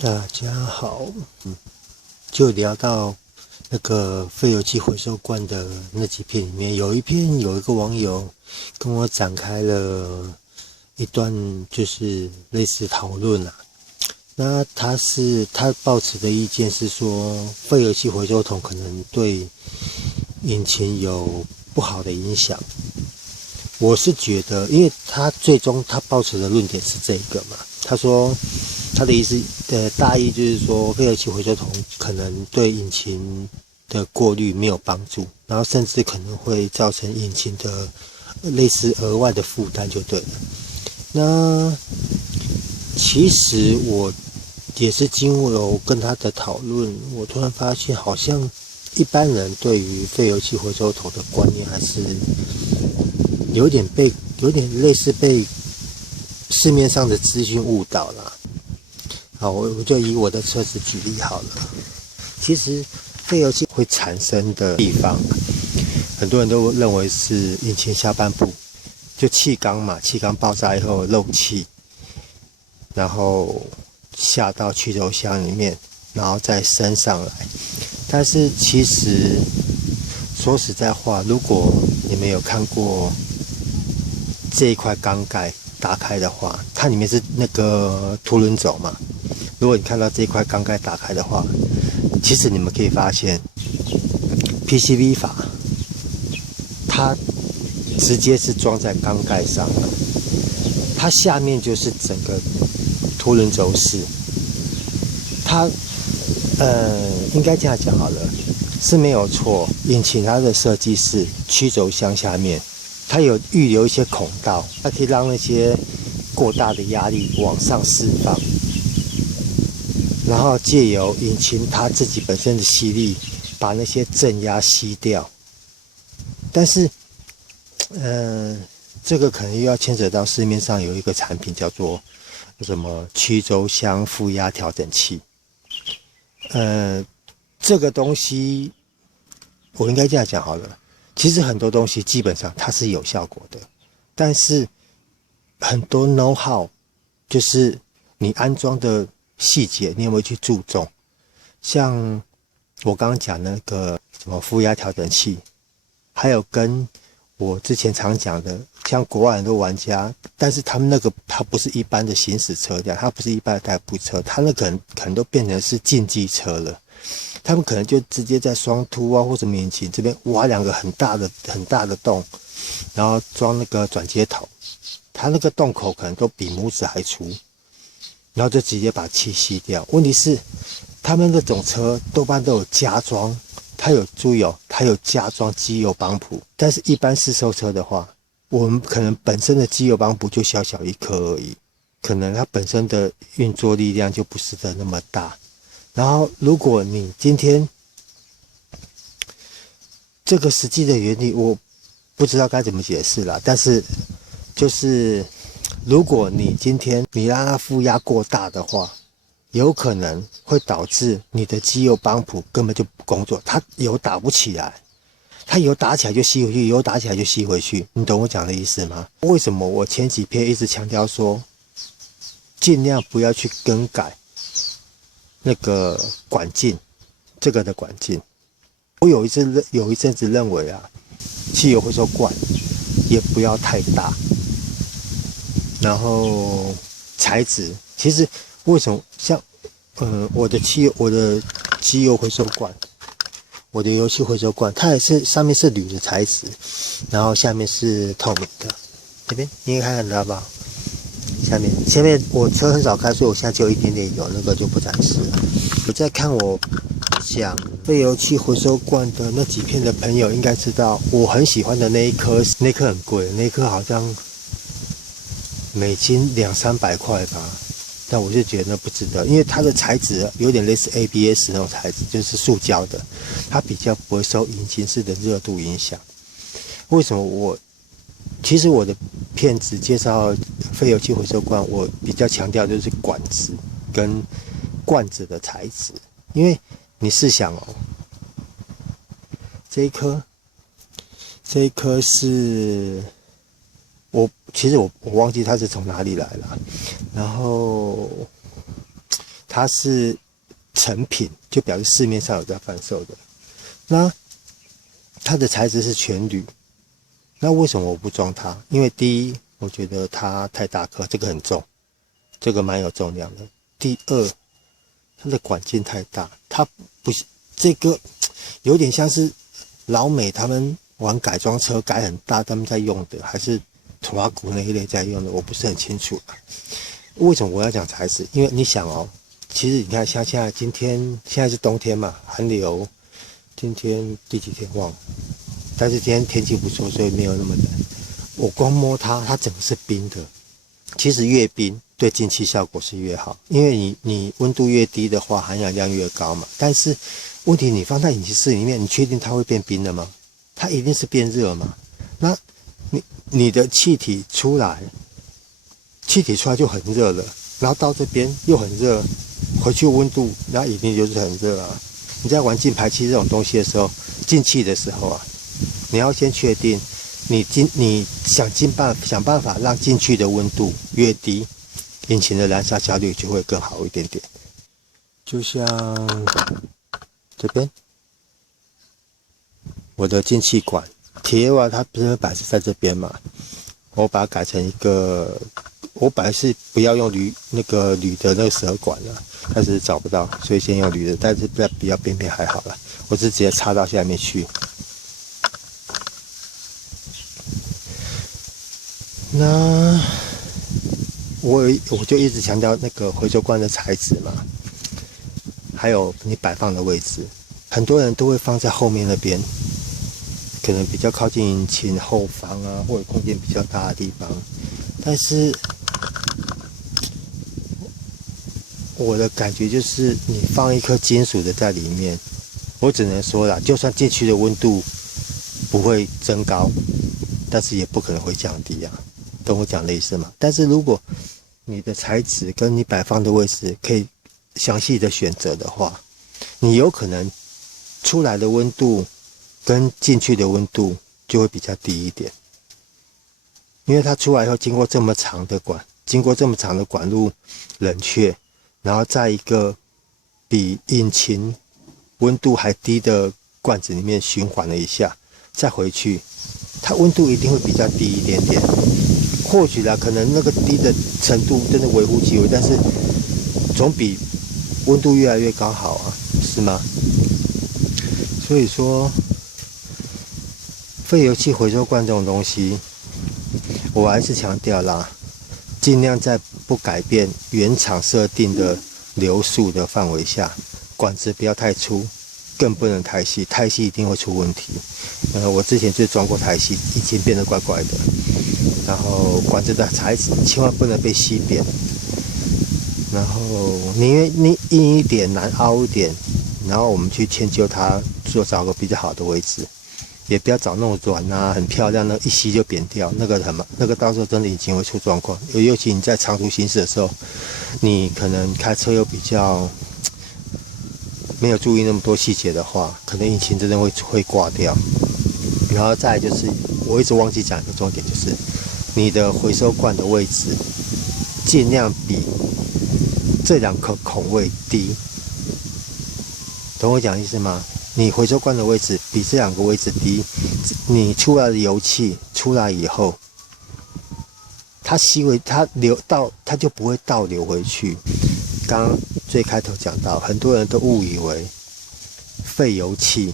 大家好，就聊到那个废油器回收罐的那几篇里面，有一个网友跟我展开了一段就是类似讨论啊。那他抱持的意见是说，废油器回收桶可能对引擎有不好的影响。我是觉得，因为他最终他抱持的论点是这个嘛，他说他的意思大意就是说，废油器回收桶可能对引擎的过滤没有帮助，然后甚至可能会造成引擎的类似额外的负担就对了。那其实我也是经由跟他的讨论，我突然发现好像一般人对于废油器回收桶的观念还是有点类似被市面上的资讯误导了。好，我就以我的车子举例好了。其实废油器会产生的地方，很多人都认为是引擎下半部，就气缸嘛，气缸爆炸以后漏气，然后下到曲轴箱里面，然后再升上来。但是其实说实在话，如果你们有看过这一块缸盖打开的话，它里面是那个凸轮轴嘛。如果你看到这一块缸盖打开的话，其实你们可以发现 PCV 法它直接是装在缸盖上的，它下面就是整个凸轮轴室。它应该这样讲好了，是没有错。引擎它的设计是曲轴箱下面，它有预留一些孔道，它可以让那些过大的压力往上释放，然后借由引擎它自己本身的吸力，把那些正压吸掉。但是，这个可能又要牵扯到市面上有一个产品叫做什么曲轴箱负压调整器。这个东西我应该这样讲好了。其实很多东西基本上它是有效果的，但是很多 know how 就是你安装的细节，你有没有去注重？像我刚刚讲那个什么负压调整器，还有跟我之前常讲的，像国外很多玩家，但是他们那个它不是一般的行驶车辆，它不是一般的代步车，它那可能都变成是竞技车了。他们可能就直接在双凸啊或者引擎这边挖两个很大的洞，然后装那个转接头，它那个洞口可能都比拇指还粗，然后就直接把气吸掉。问题是，他们那种车多半都有加装，它有注意哦，它有加装机油帮浦，但是一般市售车的话，我们可能本身的机油帮浦就小小一颗而已，可能它本身的运作力量就不是的那么大。然后，如果你今天这个实际的原理，我不知道该怎么解释啦。但是，就是如果你今天你让它负压过大的话，有可能会导致你的机油帮浦根本就不工作，它油打不起来，它油打起来就吸回去，油打起来就吸回去。你懂我讲的意思吗？为什么我前几篇一直强调说，尽量不要去更改那个管径，这个的管径。我有一阵子认为啊，汽油回收罐也不要太大，然后材质其实为什么像我的机油回收罐，我的油漆回收罐，它也是上面是铝的材质，然后下面是透明的。这边你也看得到吧？前面我车很少开，所以我现在只有一点点油，那个就不展示了。我在看我讲废油器回收罐的那几片的朋友应该知道，我很喜欢的那一颗很贵，那一颗好像美金200-300块吧，但我就觉得那不值得，因为它的材质有点类似 ABS 那种材质，就是塑胶的，它比较不会受引擎室的热度影响。为什么其实我的片子介绍废油器回收罐，我比较强调就是管子跟罐子的材质，因为你试想哦，这一颗是其实我忘记它是从哪里来了，然后它是成品，就表示市面上有在贩售的。那它的材质是全铝，那为什么我不装它？因为第一，我觉得它太大颗，这个很重，这个蛮有重量的。第二，它的管径太大，它不是这个有点像是老美他们玩改装车改很大，他们在用的，还是土拉古那一类在用的，我不是很清楚。为什么我要讲材质？因为你想哦，其实你看像现在是冬天嘛，寒流，今天第几天忘了，但是今天天气不错，所以没有那么冷。我光摸它，它整个是冰的。其实越冰对进气效果是越好，因为你温度越低的话，含氧量越高嘛。但是问题你放在引擎室里面，你确定它会变冰的吗？它一定是变热嘛。那你的气体出来就很热了，然后到这边又很热，回去温度那一定就是很热啊。你在玩进排气这种东西的时候，进气的时候啊，你要先确定你想办法让进去的温度越低，引擎的燃烧效率就会更好一点点。就像这边，我的进气管铁瓦它不是摆在这边嘛，我把它改成一个，我本来是不要用铝的那个舌管了，但是找不到，所以先用铝的，但是比较边边还好了，我是直接插到下面去。那我就一直强调那个回收罐的材质嘛，还有你摆放的位置，很多人都会放在后面那边，可能比较靠近引擎后方啊，或者空间比较大的地方。但是我的感觉就是，你放一颗金属的在里面，我只能说啦，就算进去的温度不会增高，但是也不可能会降低啊。跟我讲类似嘛。但是如果你的材质跟你摆放的位置可以详细的选择的话，你有可能出来的温度跟进去的温度就会比较低一点，因为它出来以后经过这么长的管路冷却，然后在一个比引擎温度还低的罐子里面循环了一下，再回去，它温度一定会比较低一点点。或许啦，可能那个低的程度真的微乎其微，但是总比温度越来越高好啊，是吗？所以说，废油器回收罐这种东西，我还是强调啦，尽量在不改变原厂设定的流速的范围下，管子不要太粗，更不能太细，太细一定会出问题。我之前就装过太细，引擎变得怪怪的。然后管子的材质千万不能被吸扁，然后宁愿你硬一点，难凹一点，然后我们去迁就它，找个比较好的位置，也不要找那种软啊很漂亮的，一吸就扁掉，那个到时候真的引擎会出状况。尤其你在长途行驶的时候，你可能开车又比较没有注意那么多细节的话，可能引擎真的会挂掉。然后再来就是我一直忘记讲一个重点，就是你的回收罐的位置尽量比这两颗孔位低，懂我讲意思吗？你回收罐的位置比这两个位置低，你出来的油气出来以后，它就不会倒流回去。刚刚最开头讲到，很多人都误以为废油气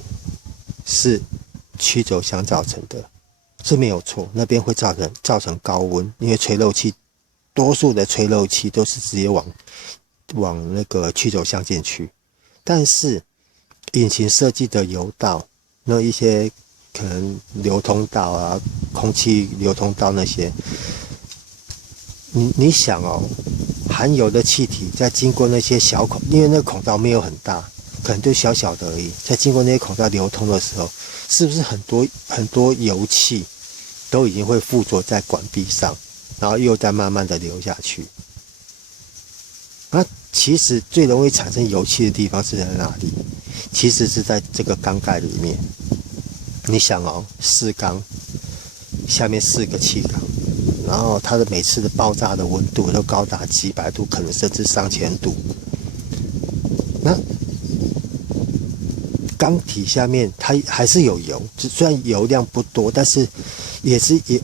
是曲轴箱造成的，是没有错，那边会造成高温，因为吹漏气，多数的吹漏气都是直接往那个曲轴箱进去。但是引擎设计的油道，那一些可能流通道啊、空气流通道那些，你想哦，含油的气体在经过那些小孔，因为那个孔道没有很大，可能就小小的而已，在经过那些孔道流通的时候，是不是很多油气都已经会附着在管壁上，然后又再慢慢的流下去？那其实最容易产生油气的地方是在哪里？其实是在这个缸盖里面。你想哦，4缸下面4个气缸，然后它的每次的爆炸的温度都高达几百度，可能甚至上千度。那缸体下面它还是有油，虽然油量不多，但是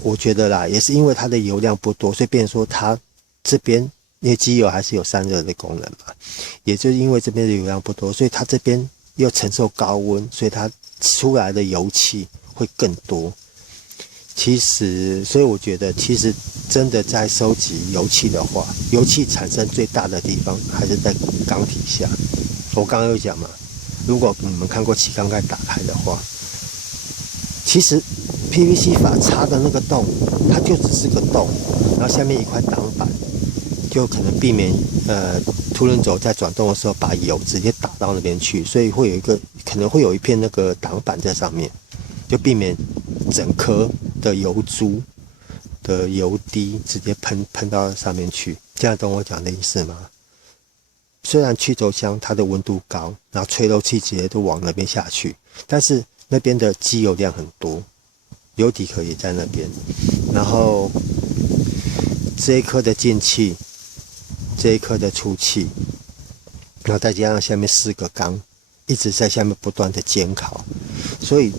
我觉得啦，也是因为它的油量不多，所以变成说它这边因为机油还是有散热的功能嘛，也就是因为这边的油量不多，所以它这边又承受高温，所以它出来的油气会更多。所以我觉得其实真的在收集油气的话，油气产生最大的地方还是在缸体下。我刚刚有讲嘛，如果你们看过气缸盖打开的话，其实 PVC 法插的那个洞，它就只是个洞，然后下面一块挡板，就可能避免凸轮轴在转动的时候把油直接打到那边去，所以可能会有一片那个挡板在上面，就避免整颗的油珠的油滴直接喷到上面去。这样懂我讲的意思吗？虽然曲轴箱它的温度高，然后吹漏气直接都往那边下去，但是那边的机油量很多，油底壳也在那边，然后这一颗的进气，这一颗的出气，然后再加上下面4个缸一直在下面不断的煎烤，所以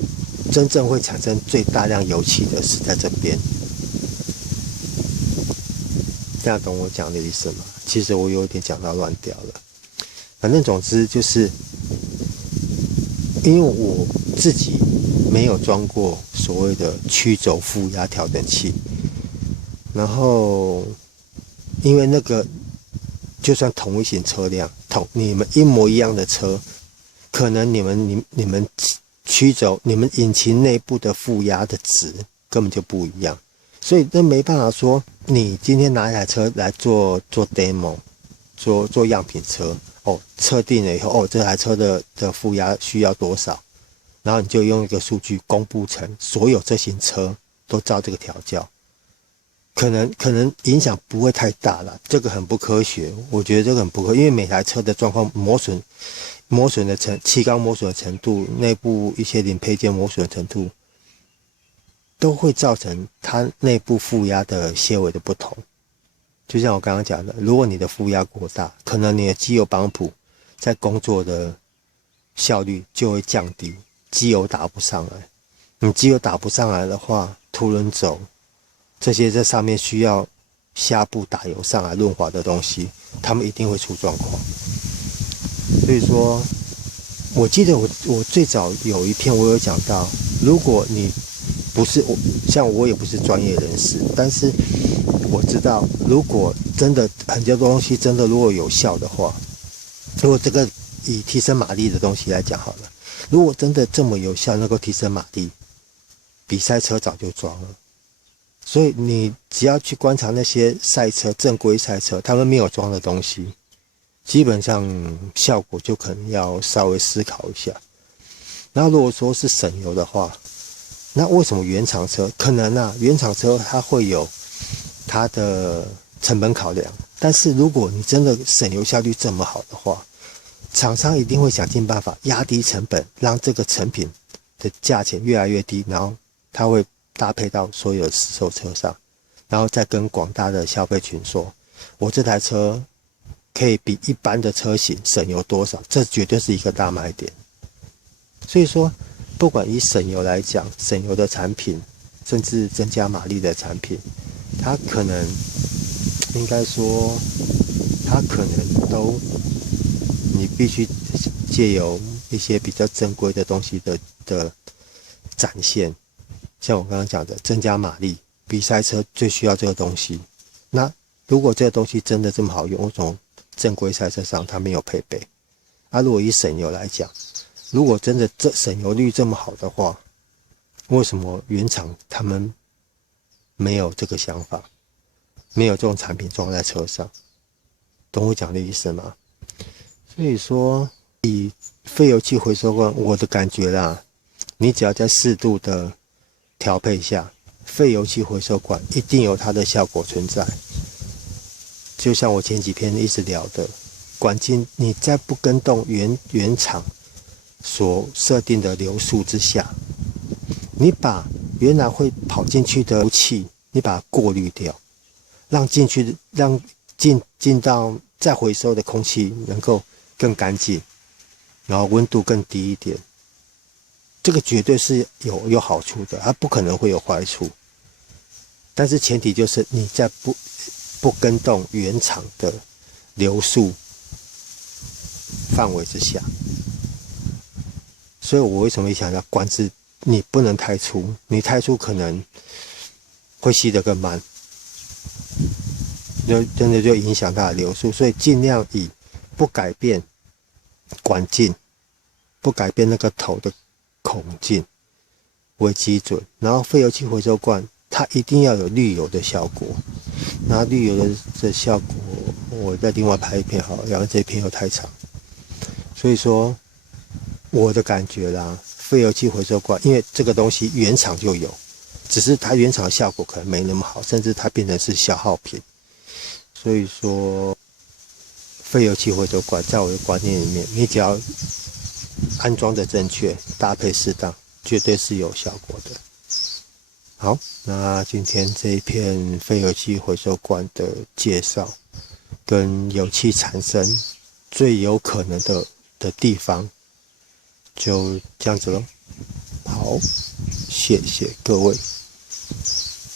真正会产生最大量油气的是在这边。这样懂我讲的意思吗？其实我有点讲到乱掉了。反正总之就是，因为我自己没有装过所谓的曲轴负压调整器，然后因为那个就算同一型车辆，你们一模一样的车，可能你们曲轴、你们引擎内部的负压的值根本就不一样，所以那没办法说你今天拿一台车来做 demo， 做样品车，测定了以后，这台车的负压需要多少，然后你就用一个数据公布成所有这型车都照这个调教，可能影响不会太大了，这个很不科学，我觉得这个很不科学，因为每台车的状况磨损的气缸磨损的程度，内部一些零配件磨损的程度，都会造成它内部负压的些微的不同。就像我刚刚讲的，如果你的负压过大，可能你的机油帮浦在工作的效率就会降低，机油打不上来。你机油打不上来的话，凸轮轴这些在上面需要下部打油上来润滑的东西，它们一定会出状况。所以说，我记得我最早有一篇我有讲到，如果你不是像我也不是专业人士，但是我知道，如果真的很多东西真的如果有效的话，如果这个以提升马力的东西来讲好了，如果真的这么有效能够提升马力，比赛车早就装了。所以你只要去观察那些赛车正规赛车，他们没有装的东西，基本上效果就可能要稍微思考一下。然后如果说是省油的话，那为什么原厂车可能原厂车它会有它的成本考量，但是如果你真的省油效率这么好的话，厂商一定会想尽办法压低成本，让这个成品的价钱越来越低，然后它会搭配到所有的市售车上，然后再跟广大的消费群说，我这台车可以比一般的车型省油多少，这绝对是一个大卖点。所以说不管以省油来讲，省油的产品甚至增加马力的产品，它可能应该说它可能都你必须借由一些比较正规的东西的展现，像我刚刚讲的增加马力，比赛车最需要这个东西。那如果这个东西真的这么好用，为什么正规赛车上它没有配备？如果以省油来讲，如果真的这省油率这么好的话，为什么原厂他们没有这个想法，没有这种产品装在车上？懂我讲的意思吗？所以说以废油器回收罐，我的感觉啦，你只要在适度的调配下，废油器回收罐一定有它的效果存在。就像我前几篇一直聊的，管径你在不更动原厂所设定的流速之下，你把原来会跑进去的油气，你把它过滤掉，让进到再回收的空气能够更干净，然后温度更低一点，这个绝对是有好处的，它不可能会有坏处。但是前提就是你在不更动原厂的流速范围之下。所以我为什么想要管制你不能太粗，你太粗可能会吸得更慢，真的就影响它的流速。所以尽量以不改变管径，不改变那个头的孔径为基准。然后废油器回收罐它一定要有滤油的效果，那滤油的效果我再另外拍一篇好了，然后这篇又太长。所以说我的感觉啦，废油器回收罐因为这个东西原厂就有，只是它原厂的效果可能没那么好，甚至它变成是消耗品。所以说废油器回收罐在我的观念里面，你只要安装的正确，搭配适当，绝对是有效果的。好，那今天这一片废油器回收罐的介绍跟油气产生最有可能的地方就这样子咯。好，谢谢各位，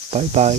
拜拜。